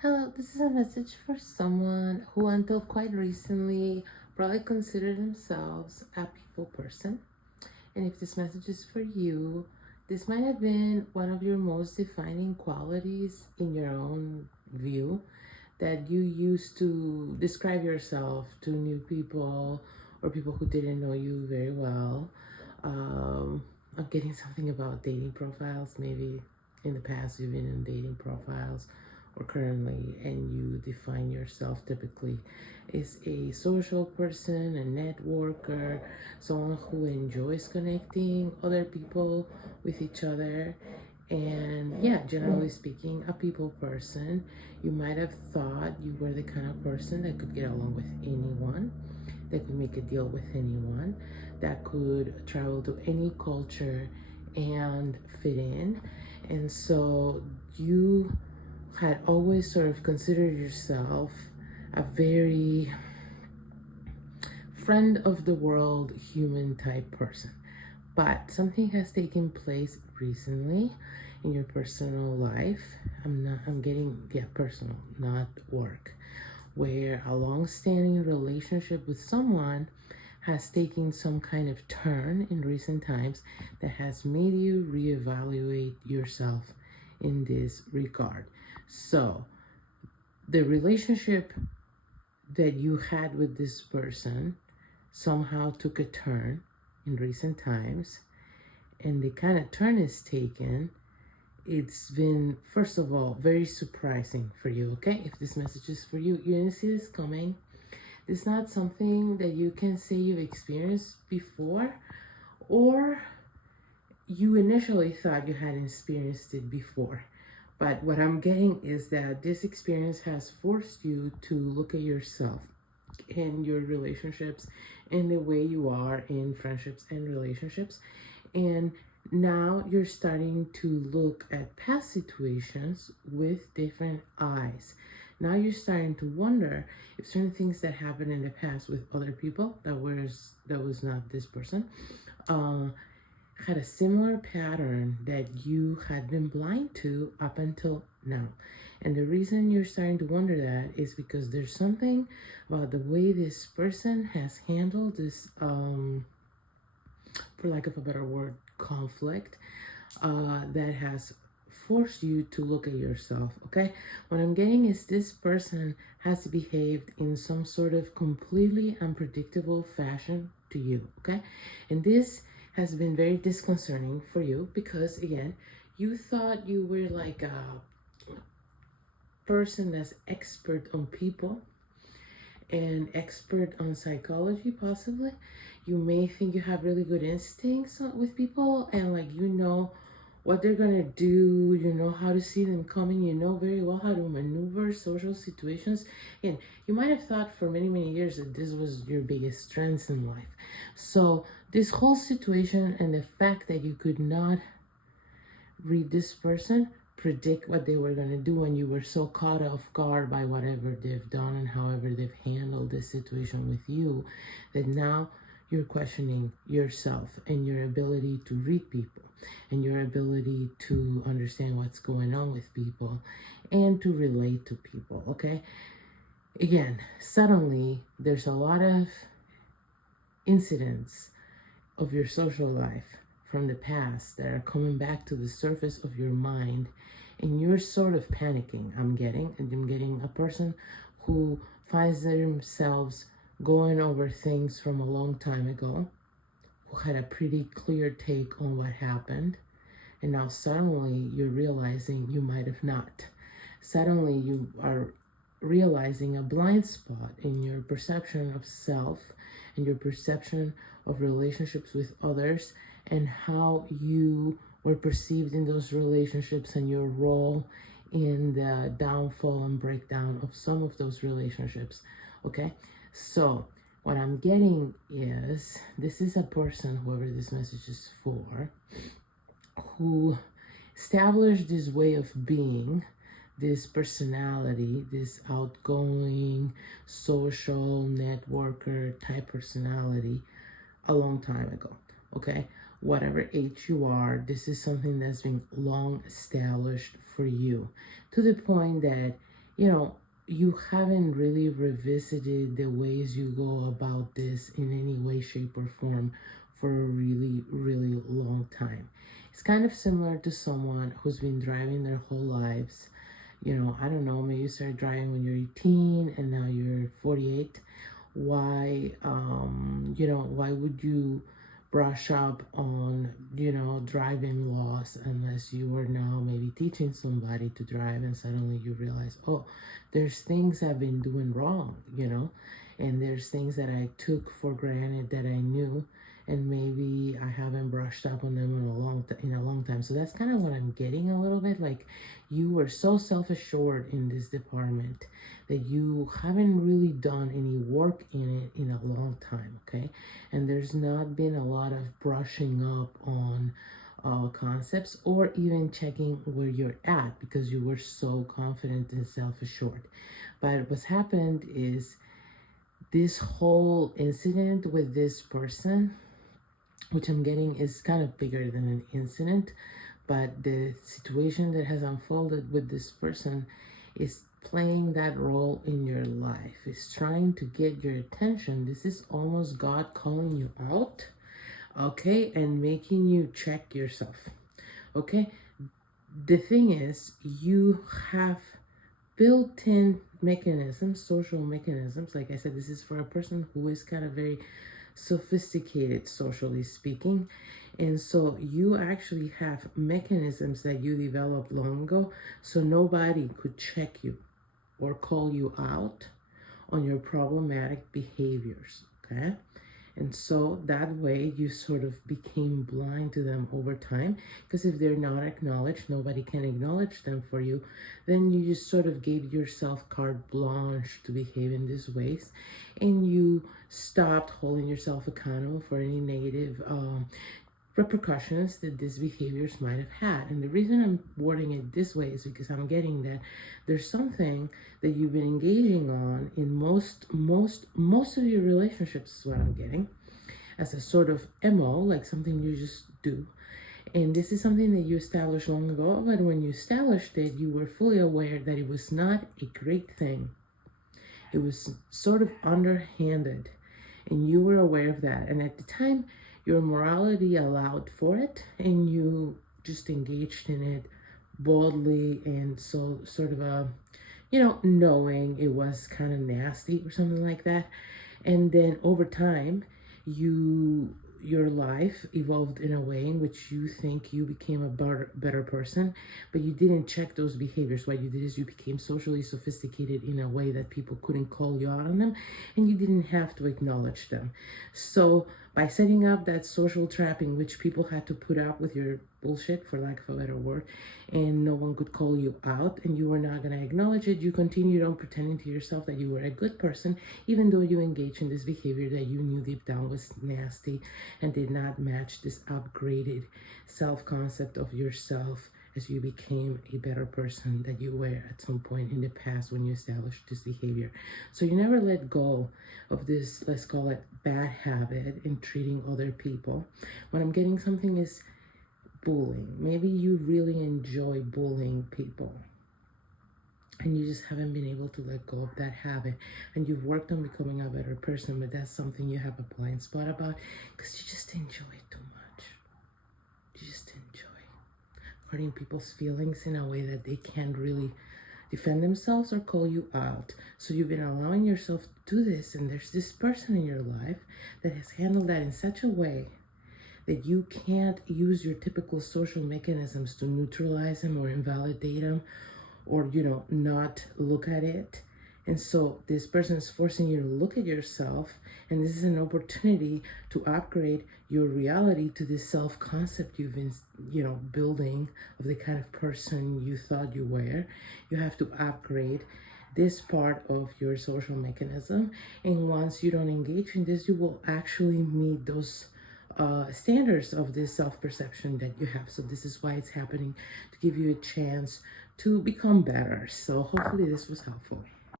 Hello, this is a message for someone who, until quite recently, probably considered themselves a people person. And if this message is for you, this might have been one of your most defining qualities in your own view that you used to describe yourself to new people or people who didn't know you very well. I'm getting something about dating profiles. Maybe in the past you've been in dating profiles or currently, and you define yourself typically as a social person, a networker, someone who enjoys connecting other people with each other. And yeah, generally speaking, a people person. You might have thought you were the kind of person that could get along with anyone, that could make a deal with anyone, that could travel to any culture and fit in. And so you had always sort of considered yourself a very friend of the world, human type person. But something has taken place recently in your personal life. I'm getting personal, not work, where a long-standing relationship with someone has taken some kind of turn in recent times that has made you reevaluate yourself in this regard. So the relationship that you had with this person somehow took a turn in recent times, and the kind of turn it's taken, it's been, first of all, very surprising for you. Okay, if this message is for you, you're gonna see this coming. It's not something that you can say you've experienced before, or you initially thought you had experienced it before. But what I'm getting is that this experience has forced you to look at yourself and your relationships and the way you are in friendships and relationships. And now you're starting to look at past situations with different eyes. Now you're starting to wonder if certain things that happened in the past with other people that was not this person, had a similar pattern that you had been blind to up until now. And the reason you're starting to wonder that is because there's something about the way this person has handled this, for lack of a better word, conflict, that has forced you to look at yourself. Okay, what I'm getting is this person has behaved in some sort of completely unpredictable fashion to you. Okay, and this has been very disconcerting for you because, again, you thought you were like a person that's expert on people and expert on psychology. Possibly you may think you have really good instincts with people, and like, you know what they're gonna do, you know how to see them coming, you know very well how to maneuver social situations. And you might have thought for many years that this was your biggest strength in life. So this whole situation and the fact that you could not read this person, predict what they were going to do, and you were so caught off guard by whatever they've done and however they've handled this situation with you, that now you're questioning yourself and your ability to read people and your ability to understand what's going on with people and to relate to people. Okay, again, suddenly there's a lot of incidents of your social life from the past that are coming back to the surface of your mind, and you're sort of panicking. I'm getting a person who finds themselves going over things from a long time ago, who had a pretty clear take on what happened, and now suddenly you're realizing you might have not. Suddenly you are realizing a blind spot in your perception of self and your perception of relationships with others and how you were perceived in those relationships and your role in the downfall and breakdown of some of those relationships. Okay, so what I'm getting is this is a person, whoever this message is for, who established this way of being, this personality, this outgoing, social, networker type personality a long time ago. Okay, whatever age you are, this is something that's been long established for you, to the point that you know, you haven't really revisited the ways you go about this in any way, shape, or form for a really, really long time. It's kind of similar to someone who's been driving their whole lives. You know, I don't know, maybe you started driving when you're 18 and now you're 48. Why, why would you brush up on, driving laws unless you were now maybe teaching somebody to drive and suddenly you realize, oh, there's things I've been doing wrong, and there's things that I took for granted that I knew, and maybe I haven't brushed up on them in a long time. So that's kind of what I'm getting a little bit. Like, you were so self-assured in this department that you haven't really done any work in it in a long time, okay? And there's not been a lot of brushing up on concepts or even checking where you're at because you were so confident and self-assured. But what's happened is this whole incident with this person, which I'm getting is kind of bigger than an incident, but the situation that has unfolded with this person is playing that role in your life. It's trying to get your attention. This is almost God calling you out, okay, and making you check yourself, okay? The thing is, you have built-in mechanisms, social mechanisms. Like I said, this is for a person who is kind of very sophisticated, socially speaking. And so you actually have mechanisms that you developed long ago, so nobody could check you or call you out on your problematic behaviors, okay? And so that way you sort of became blind to them over time, because if they're not acknowledged, nobody can acknowledge them for you, then you just sort of gave yourself carte blanche to behave in these ways, and you stopped holding yourself accountable for any negative repercussions that these behaviors might have had. And the reason I'm wording it this way is because I'm getting that there's something that you've been engaging on in most of your relationships, is what I'm getting, as a sort of MO, like something you just do. And this is something that you established long ago, but when you established it, you were fully aware that it was not a great thing. It was sort of underhanded, and you were aware of that. And at the time, your morality allowed for it, and you just engaged in it boldly, and so sort of knowing it was kind of nasty or something like that. And then over time, your life evolved in a way in which you think you became a better person, but you didn't check those behaviors. What you did is you became socially sophisticated in a way that people couldn't call you out on them, and you didn't have to acknowledge them. So by setting up that social trap in which people had to put up with your bullshit, for lack of a better word, and no one could call you out, and you were not going to acknowledge it, you continued on pretending to yourself that you were a good person, even though you engaged in this behavior that you knew deep down was nasty and did not match this upgraded self-concept of yourself as you became a better person that you were at some point in the past when you established this behavior. So you never let go of this, let's call it, bad habit in treating other people. What I'm getting something is bullying. Maybe you really enjoy bullying people, and you just haven't been able to let go of that habit, and you've worked on becoming a better person, but that's something you have a blind spot about because you just enjoy it too much. You just enjoy hurting people's feelings in a way that they can't really defend themselves or call you out. So you've been allowing yourself to do this, and there's this person in your life that has handled that in such a way that you can't use your typical social mechanisms to neutralize them or invalidate them, or not look at it. And so this person is forcing you to look at yourself, and this is an opportunity to upgrade your reality to this self-concept you've been building of the kind of person you thought you were. You have to upgrade this part of your social mechanism, and once you don't engage in this, you will actually meet those standards of this self-perception that you have. So this is why it's happening, to give you a chance to become better. So hopefully this was helpful.